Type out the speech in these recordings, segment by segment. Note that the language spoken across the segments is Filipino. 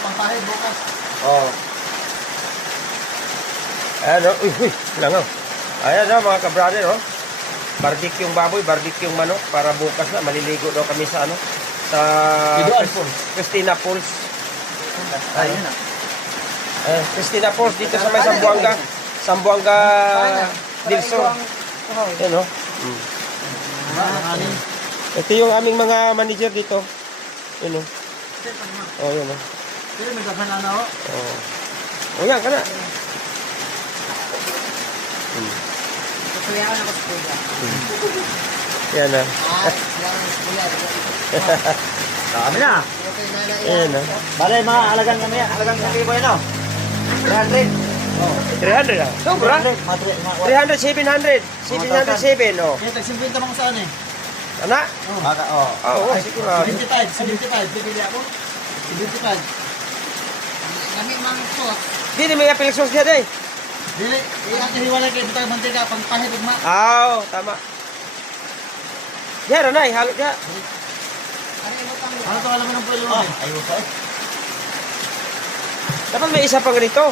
pangpahid bukas. Oh. Ayan, oh. Uy, langaw. Ayan, oh, mga kabrother, oh. Barbecue yung baboy, barbecue yung manok para bukas na maliligo daw kami sa ano sa Christina Falls. Ayun na. Christina Falls dito sa may Zamboanga del Sur. Ayan, oh. Ito yung aming mga manager dito. Ayan, oh. Oh, ayan, oh. Pero may gahan na ho. Oh. Oh, yan ka na. Kuya ako na kuya. Yan na. Dami na. Yan na. Balay mga alagang kami, alagang kami mo yun, 300. Oh. 300 ah. Sobra? 300, 700. 707, oh. Kaya tag-50 mo saan eh? Ana? Baka, oh. Oo, sigurado. 75. Bibili ako. 75. Kami mang sos. Dili may apil sauce diyan eh. Dili, ang hiwalay kayo butang mantika pang pahid ugma. Oo, tama. Diyan na, halo diyan. Ano to alam mo ng puwelo mo? Ayun pa eh. Dapat may isa pang ganito.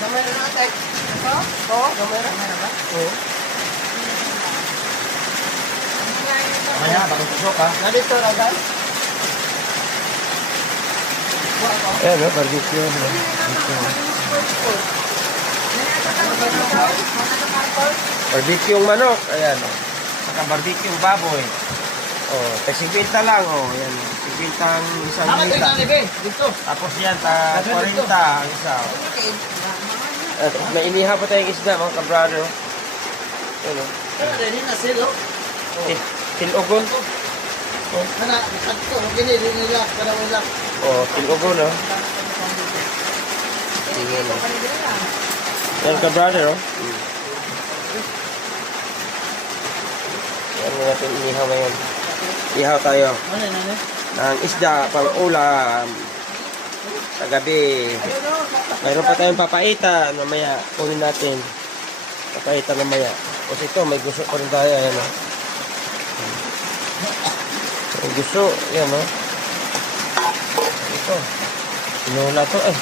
Gamay na natin. Ito? Oo, gamay na. ba? Oo. Mamaya, bakit tusok ha? Nandito na guys. Ayan, no, barbecue. No? Barbecue yung manok. Ayan, oh. Saka barbecue yung baboy. Oh, tag-50 lang, oh. Ayan, 50 ang isang Tama lita. tayo libe, dito. Tapos yan, 40 ang isa. Oh. At may inihaw pa tayong isda, mga kabrado. Ayan, oh. Ano rin na silo? Tilogon. Ano, sakto, gini, nilak, para ulak. Oh, tilogon, oh. Yan ka brother, oh. Yan natin inihaw ngayon. Ihaw tayo Ano yun? ng isda pang ulam sa gabi. Mayroon pa tayong papaitan mamaya. Kunin natin. Papaitan mamaya. Tapos ito, may gusto pa rin tayo. Ayan, oh. May gusto. Ayan, oh. Ito. Sinula to, eh.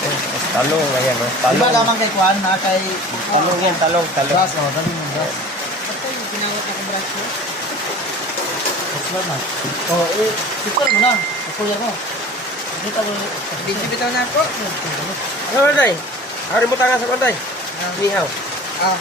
Tapos talong, ayan, oh. Di ba Talong. lamang kay Kwan na kay... Talong yan, talong. Bras, oh, dali mo, bras. Ito yung ginawat na braso. Bras na. Oh, eh, sipol mo na. Kuya mo. Kita mo. Bitaw na ako. Ano ba, day? Hari mo tangan sa kanday. Nihaw. Ah,